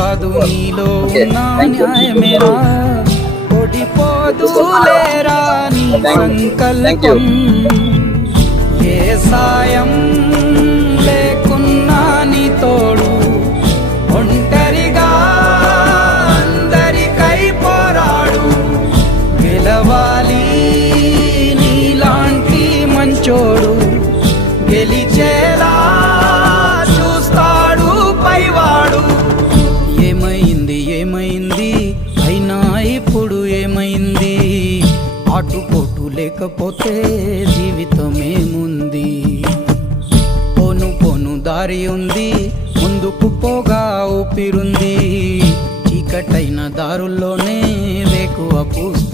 కాదు నీలో ఉన్న న్యాయమేరా ఓడిపోదులేరా నీ సంకల్పం ఏ సాయం లేకున్నా నీ తోడు ఒంటరిగా అందరికై పోరాడు గెలవాలి నీలాంటి మంచోడు గెలిచేలా చూస్తాడు పైవాడు ఏమైంది ఏమైంది అయినా ఇప్పుడు ఏమైంది ఆటుపోటు లేకపోతే జీవితమేముంది పోను పోను దారి ఉంది ముందుకు పోగా ఊపిరుంది చీకటైన దారుల్లోనే వేకువ పూస్తుంది